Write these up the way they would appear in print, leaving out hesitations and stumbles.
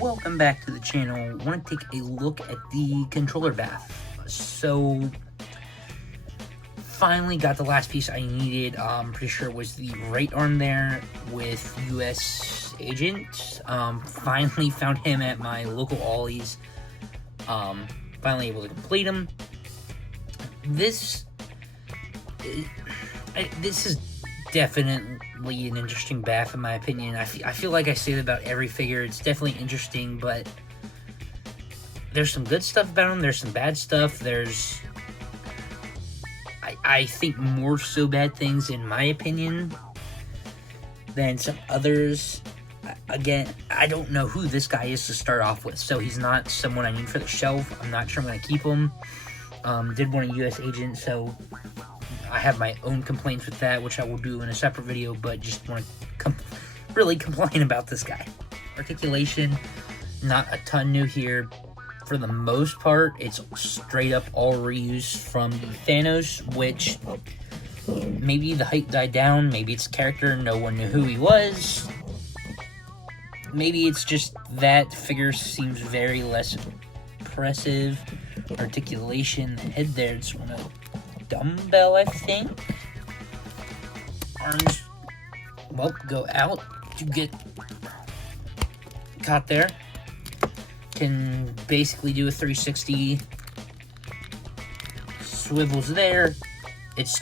Welcome back to the channel. I want to take a look at the Controller BAF. So, finally got the last piece I needed. I'm pretty sure it was the right arm there with US Agent. Finally found him at my local ollies. Finally able to complete him. This is definitely an interesting BAF in my opinion. I feel like I say that about every figure. It's definitely interesting, but there's some good stuff about him. There's some bad stuff. There's, I think, more so bad things in my opinion than some others. Again, I don't know who this guy is to start off with, so he's not someone I need for the shelf. I'm not sure I'm going to keep him. Did want a US Agent, so I have my own complaints with that, which I will do in a separate video, but just want to really complain about this guy. Articulation, not a ton new here. For the most part, it's straight up all reused from the Thanos, which maybe the hype died down, maybe it's character, no one knew who he was. Maybe it's just that figure seems very less impressive. Articulation, the head there, it's on a dumbbell, I think. Arms, well, go out to get caught there. Can basically do a 360. Swivels there. It's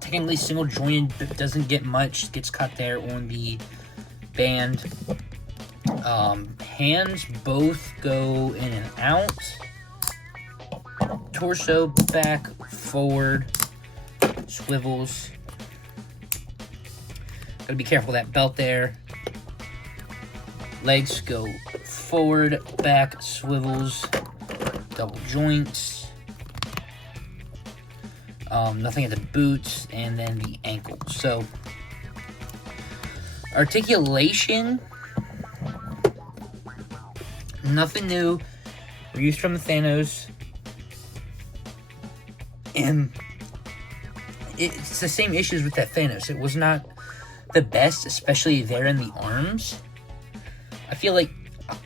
technically single jointed, but doesn't get much. Gets caught there on the band. Hands both go in and out. Torso, back, forward, swivels. Gotta be careful of that belt there. Legs go forward, back, swivels, double joints. Nothing at the boots, and then the ankle. So, articulation, nothing new. Reused from the Thanos. And it's the same issues with that Thanos. It was not the best, especially there in the arms. I feel like,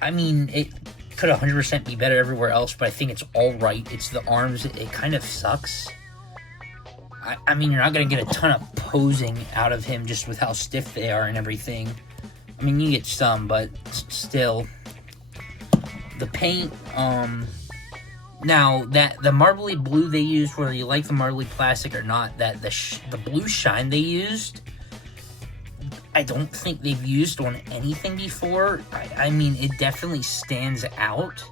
I mean, it could 100% be better everywhere else, but I think it's all right. It's the arms. It kind of sucks. I mean, you're not going to get a ton of posing out of him just with how stiff they are and everything. I mean, you get some, but still. The paint, now, that the marbly blue they used, whether you like the marbly plastic or not, that the blue shine they used, I don't think they've used on anything before. I mean, it definitely stands out.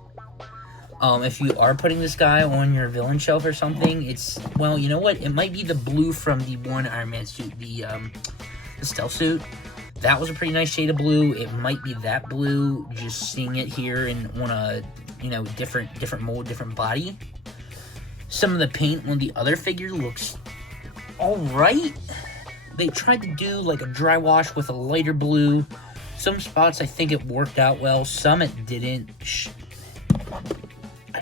If you are putting this guy on your villain shelf or something, it's, well, you know what? It might be the blue from the one Iron Man suit, the stealth suit. That was a pretty nice shade of blue. It might be that blue, just seeing it here and on a, you know, different mold, different body. Some of the paint on the other figure looks alright. They tried to do like a dry wash with a lighter blue. Some spots I think it worked out well, some it didn't.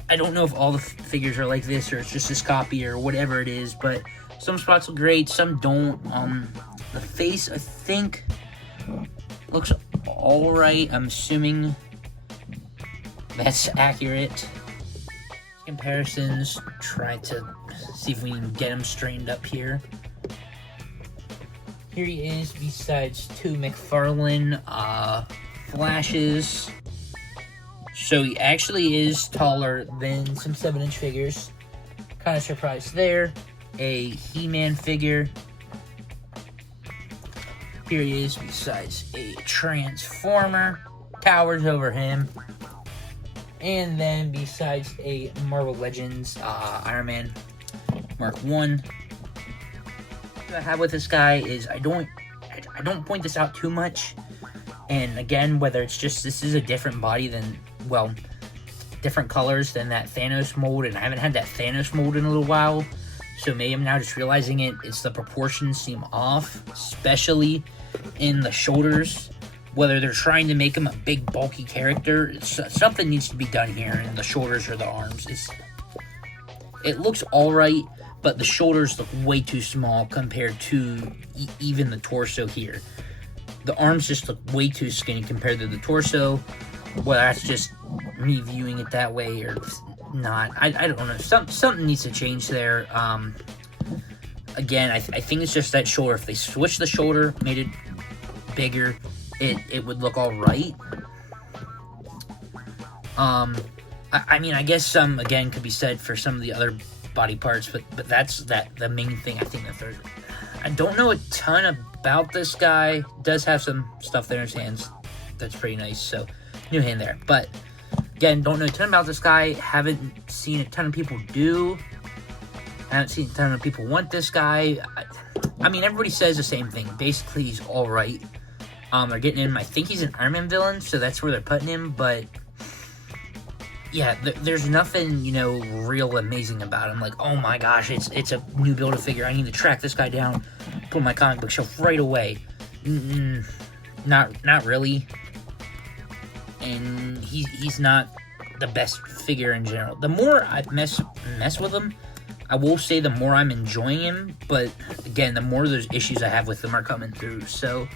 I don't know if all the figures are like this or it's just this copy or whatever it is, but some spots look great, some don't. The face, I think, looks alright. I'm assuming that's accurate. Comparisons, try to see if we can get him straightened up here. Here he is, besides two McFarlane flashes. So he actually is taller than some 7-inch figures. Kind of surprised there. A He-Man figure. Here he is, besides a Transformer. Towers over him. And then besides a Marvel Legends Iron Man Mark 1. What I have with this guy is I don't point this out too much. And again, whether it's just this is a different body than, well, different colors than that Thanos mold, and I haven't had that Thanos mold in a little while, so maybe I'm now just realizing it's the proportions seem off, especially in the shoulders. Whether they're trying to make him a big bulky character, something needs to be done here in the shoulders or the arms. It looks alright, but the shoulders look way too small compared to even the torso here. The arms just look way too skinny compared to the torso. Well, that's just me viewing it that way or not. I don't know. Something needs to change there. Again, I think it's just that shoulder. If they switch the shoulder, made it bigger, it would look all right. I mean, I guess some, again, could be said for some of the other body parts, but that's the main thing I think that there's... I don't know a ton about this guy. Does have some stuff there in his hands. That's pretty nice, so new hand there. But, again, don't know a ton about this guy. Haven't seen a ton of people do. Haven't seen a ton of people want this guy. I mean, everybody says the same thing. Basically, he's alright. They're getting him. I think he's an Iron Man villain, so that's where they're putting him, but... yeah, there's nothing, you know, real amazing about him. Like, oh my gosh, it's a new Build-A-Figure. I need to track this guy down, put on my comic book shelf right away. Not really. And he's not the best figure in general. The more I mess with him, I will say the more I'm enjoying him. But again, the more those issues I have with him are coming through. So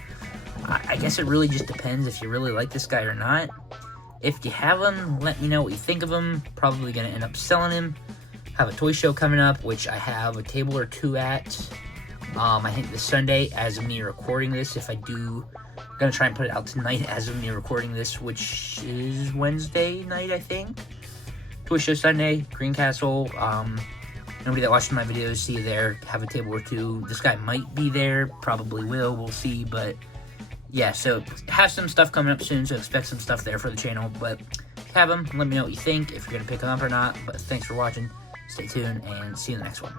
I guess it really just depends if you really like this guy or not. If you have him, let me know what you think of him. Probably going to end up selling him. Have a toy show coming up, which I have a table or two at. I think this Sunday, as of me recording this. If I do, I'm going to try and put it out tonight as of me recording this, which is Wednesday night, I think. Toy show Sunday, Greencastle. Nobody that watched my videos, see you there. Have a table or two. This guy might be there. Probably will. We'll see, but... yeah, so have some stuff coming up soon, so expect some stuff there for the channel. But have them, let me know what you think, if you're going to pick them up or not. But thanks for watching, stay tuned, and see you in the next one.